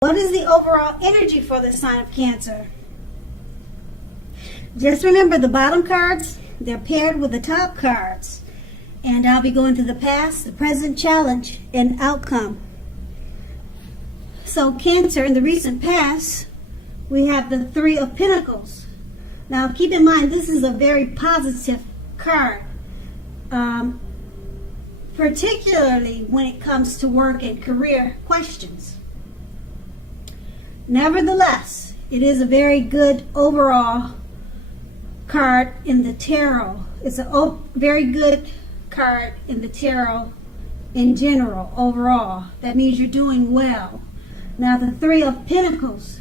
What is the overall energy for the sign of Cancer? Just remember the bottom cards, they're paired with the top cards. And I'll be going through the past, the present, challenge, and outcome. So Cancer, in the recent past, we have the Three of Pentacles. Now keep in mind, this is a very positive card. Particularly when it comes to work and career questions. Nevertheless, it is a very good overall card in the tarot. It's a very good card in the tarot in general, overall. That means you're doing well. Now the Three of Pentacles,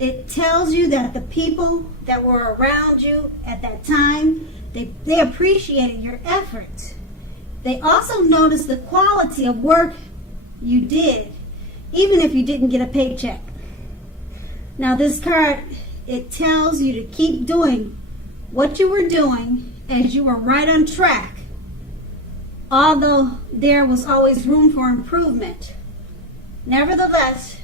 it tells you that the people that were around you at that time, they appreciated your efforts. They also noticed the quality of work you did, even if you didn't get a paycheck. Now this card, it tells you to keep doing what you were doing as you were right on track, although there was always room for improvement. Nevertheless,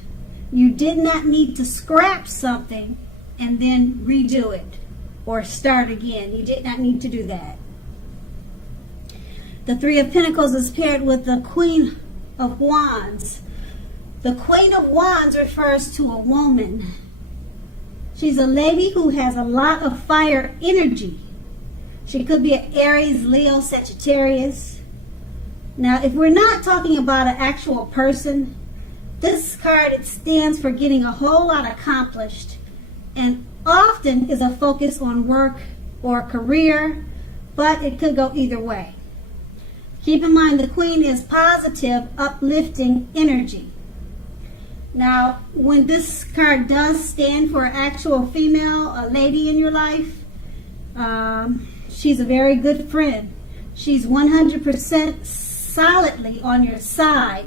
you did not need to scrap something and then redo it or start again. You did not need to do that. The Three of Pentacles is paired with the Queen of Wands. The Queen of Wands refers to a woman. She's a lady who has a lot of fire energy. She could be an Aries, Leo, Sagittarius. Now, if we're not talking about an actual person, this card, it stands for getting a whole lot accomplished and often is a focus on work or career, but it could go either way. Keep in mind, the Queen is positive, uplifting energy. Now, when this card does stand for an actual female, a lady in your life, she's a very good friend. She's 100% solidly on your side,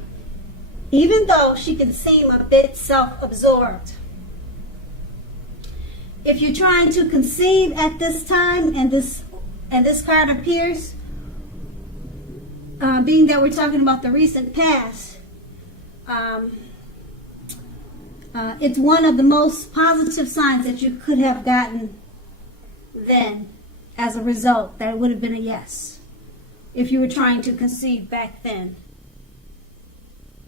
even though she can seem a bit self-absorbed. If you're trying to conceive at this time and this card appears, being that we're talking about the recent past, it's one of the most positive signs that you could have gotten then as a result. That would have been a yes if you were trying to conceive back then.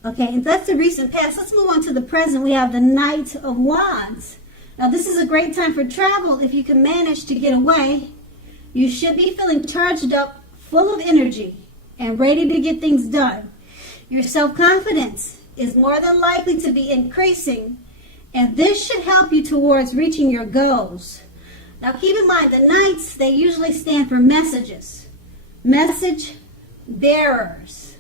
Okay, and that's the recent past. Let's move on to the present. We have the Knight of Wands. Now this is a great time for travel if you can manage to get away. You should be feeling charged up, full of energy, and ready to get things done. Your self-confidence is more than likely to be increasing, and this should help you towards reaching your goals. Now keep in mind, the Knights, they usually stand for messages, message bearers.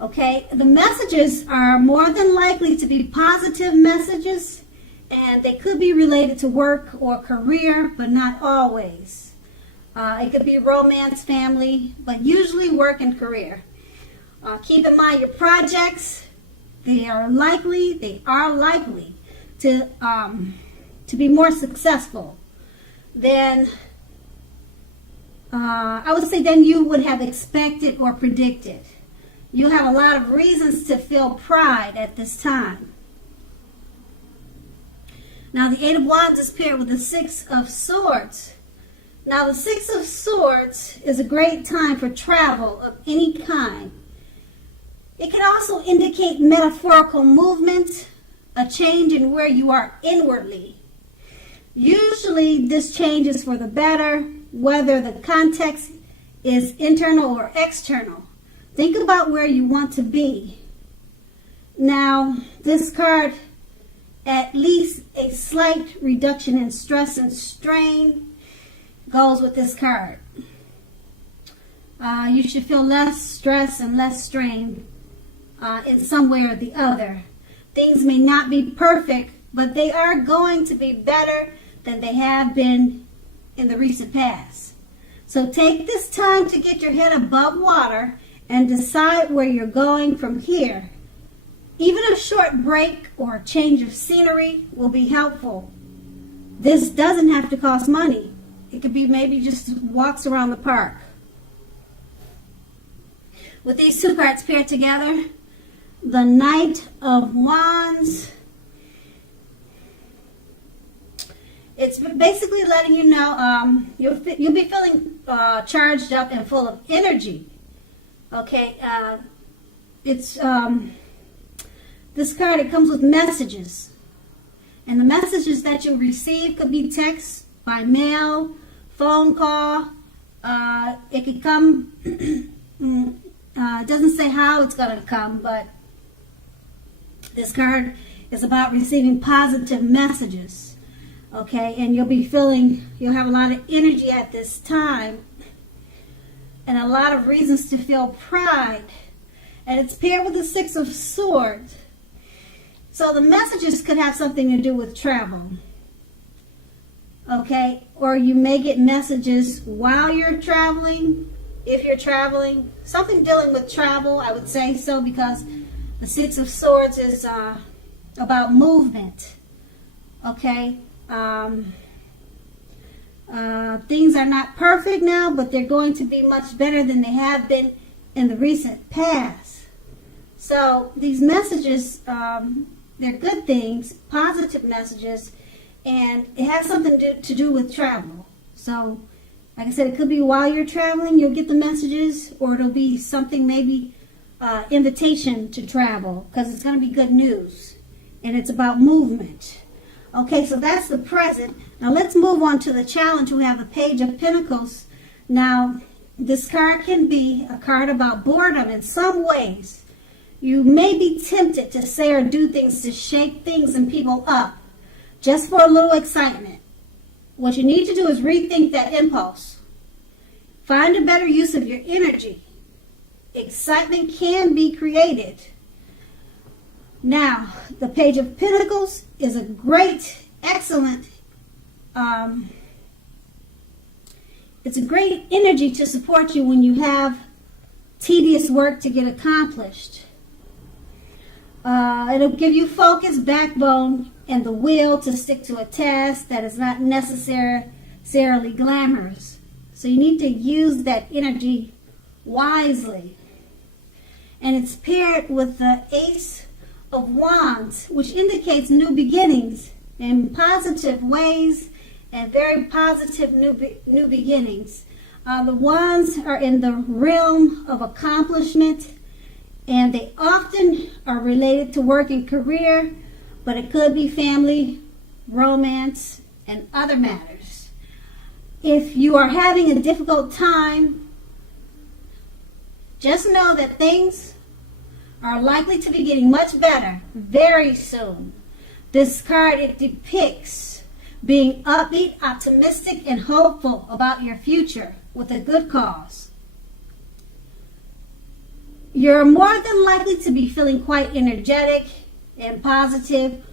Okay, the messages are more than likely to be positive messages, and they could be related to work or career, but not always. It could be romance, family, but usually work and career. Keep in mind your projects, they are likely to be more successful than I would say than you would have expected or predicted. You'll have a lot of reasons to feel pride at this time. Now the Eight of Wands is paired with the Six of Swords. Now the Six of Swords is a great time for travel of any kind. It can also indicate metaphorical movement, a change in where you are inwardly. Usually this change is for the better, whether the context is internal or external. Think about where you want to be. Now, this card, at least a slight reduction in stress and strain goes with this card. You should feel less stress and less strain in some way or the other. Things may not be perfect, but they are going to be better than they have been in the recent past. So take this time to get your head above water and decide where you're going from here. Even a short break or a change of scenery will be helpful. This doesn't have to cost money. It could be maybe just walks around the park. With these two cards paired together, the Knight of Wands. It's basically letting you know you'll be feeling charged up and full of energy. Okay, it's this card. It comes with messages, and the messages that you receive could be text, by mail, phone call. It could come. It doesn't say how it's going to come, but this card is about receiving positive messages. Okay, and you'll have a lot of energy at this time and a lot of reasons to feel pride. And it's paired with the Six of Swords. So the messages could have something to do with travel. Okay, or you may get messages while you're traveling, if you're traveling. Something dealing with travel, I would say so, because the Six of Swords is about movement. Okay. Things are not perfect now, but they're going to be much better than they have been in the recent past. So these messages, they're good things, positive messages, and it has something to do with travel. So, like I said, it could be while you're traveling, you'll get the messages, or it'll be something maybe invitation to travel, because it's going to be good news, and it's about movement. Okay, so that's the present. Now let's move on to the challenge. We have the Page of Pentacles. Now, this card can be a card about boredom in some ways. You may be tempted to say or do things to shake things and people up, just for a little excitement. What you need to do is rethink that impulse. Find a better use of your energy. Excitement can be created. Now, the Page of Pentacles is a great, excellent, it's a great energy to support you when you have tedious work to get accomplished. It'll give you focus, backbone, and the will to stick to a task that is not necessarily glamorous. So you need to use that energy wisely. And it's paired with the Ace of Wands, which indicates new beginnings in positive ways and very positive new beginnings. The Wands are in the realm of accomplishment, and they often are related to work and career, but it could be family, romance, and other matters. If you are having a difficult time, just know that things are likely to be getting much better very soon. This card, it depicts being upbeat, optimistic, and hopeful about your future with a good cause. You're more than likely to be feeling quite energetic and positive,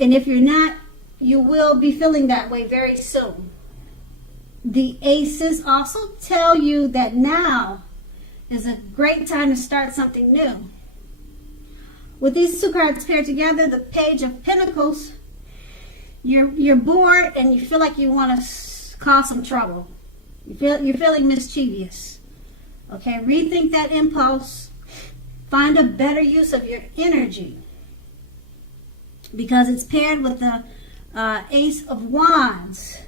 and if you're not, you will be feeling that way very soon. The aces also tell you that now is a great time to start something new. With these two cards paired together, the Page of Pentacles, you're bored and you feel like you want to cause some trouble. You're feeling mischievous. Okay, rethink that impulse. Find a better use of your energy, because it's paired with the Ace of Wands.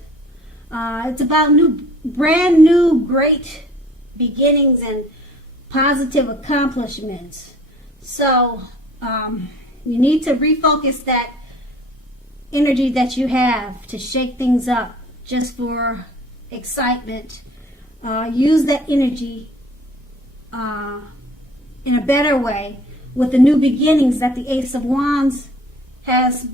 It's about brand new, great beginnings and positive accomplishments. So you need to refocus that energy that you have to shake things up just for excitement. Use that energy in a better way with the new beginnings that the Ace of Wands has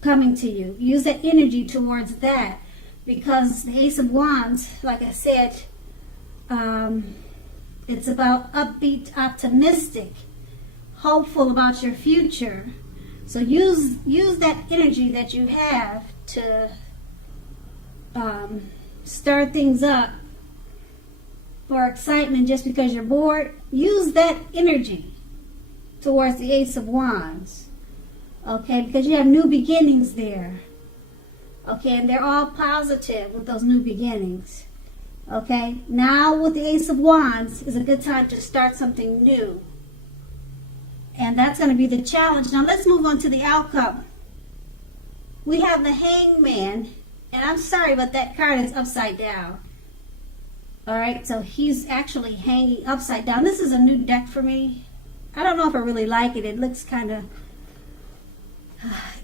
coming to you. Use that energy towards that, because the Ace of Wands, like I said, it's about upbeat, optimistic, hopeful about your future. So use that energy that you have to stir things up for excitement just because you're bored. Use that energy towards the Ace of Wands. Okay, because you have new beginnings there. Okay, and they're all positive with those new beginnings. Okay, now with the Ace of Wands is a good time to start something new. And that's going to be the challenge. Now let's move on to the outcome. We have the Hangman, and I'm sorry, but that card is upside down. All right, so he's actually hanging upside down. This is a new deck for me. I don't know if I really like it. It looks kind of,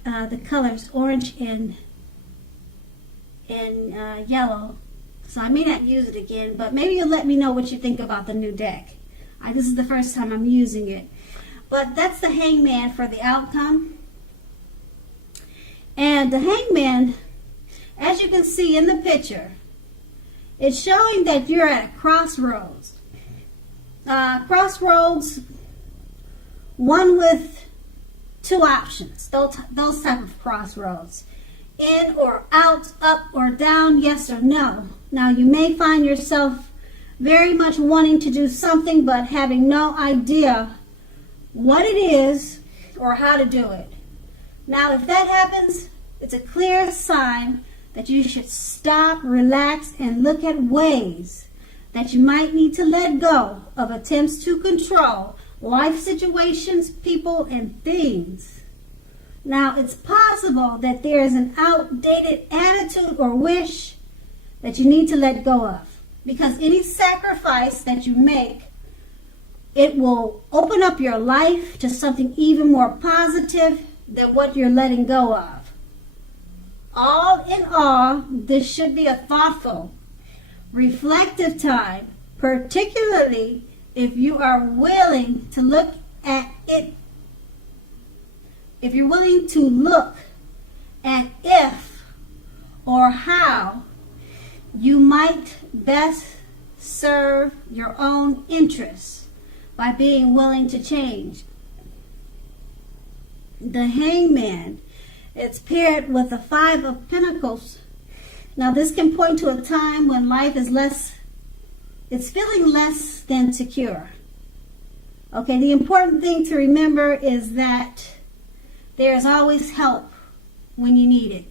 the colors orange and yellow. So I may not use it again, but maybe you'll let me know what you think about the new deck. This is the first time I'm using it. But that's the Hangman for the outcome. And the Hangman, as you can see in the picture, it's showing that you're at a crossroads. Crossroads, one with two options, those type of crossroads. In or out, up or down, yes or no. Now you may find yourself very much wanting to do something but having no idea what it is or how to do it. Now if that happens, it's a clear sign that you should stop, relax, and look at ways that you might need to let go of attempts to control life situations, people, and things. Now, it's possible that there is an outdated attitude or wish that you need to let go of, because any sacrifice that you make, it will open up your life to something even more positive than what you're letting go of. All in all, this should be a thoughtful, reflective time, particularly if you are willing to look at it. If you're willing to look at if or how you might best serve your own interests by being willing to change. The Hangman, it's paired with the Five of Pentacles. Now this can point to a time when life is it's feeling less than secure. Okay, the important thing to remember is that there is always help when you need it,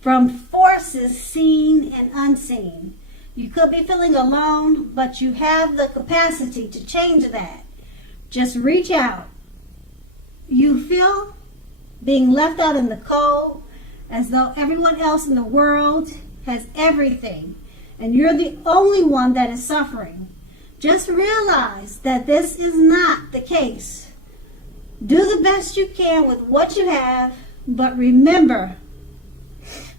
from forces seen and unseen. You could be feeling alone, but you have the capacity to change that. Just reach out. You feel being left out in the cold, as though everyone else in the world has everything, and you're the only one that is suffering. Just realize that this is not the case. Do the best you can with what you have, but remember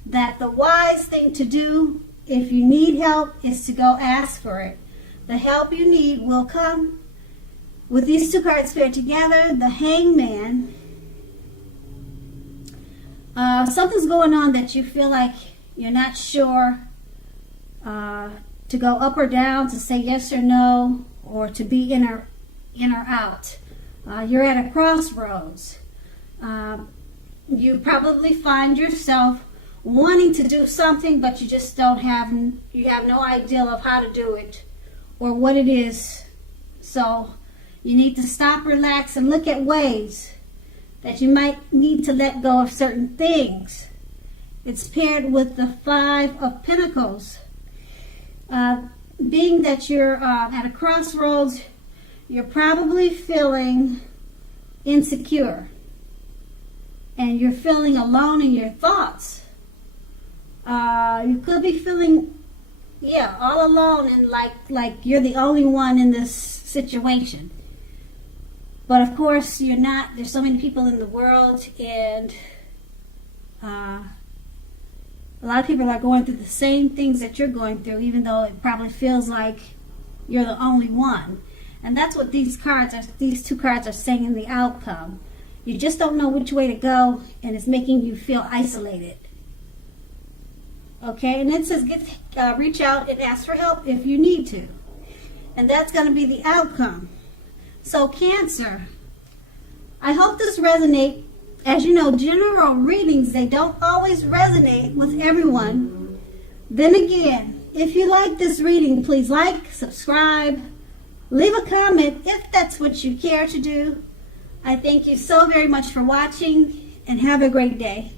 that the wise thing to do if you need help is to go ask for it. The help you need will come. With these two cards paired together, the Hangman, something's going on that you feel like you're not sure to go up or down, to say yes or no, or to be in or out. You're at a crossroads. You probably find yourself wanting to do something, but you just have no idea of how to do it or what it is. So you need to stop, relax, and look at ways that you might need to let go of certain things. It's paired with the Five of Pentacles. Being that you're at a crossroads, you're probably feeling insecure. And you're feeling alone in your thoughts. You could be feeling, all alone and like you're the only one in this situation. But of course, you're not. There's so many people in the world, and a lot of people are going through the same things that you're going through, even though it probably feels like you're the only one. And that's what these two cards are saying in the outcome. You just don't know which way to go, and it's making you feel isolated. Okay, and it says reach out and ask for help if you need to. And that's going to be the outcome. So Cancer, I hope this resonates. As you know, general readings, they don't always resonate with everyone. Then again, if you like this reading, please like, subscribe, leave a comment if that's what you care to do. I thank you so very much for watching, and have a great day.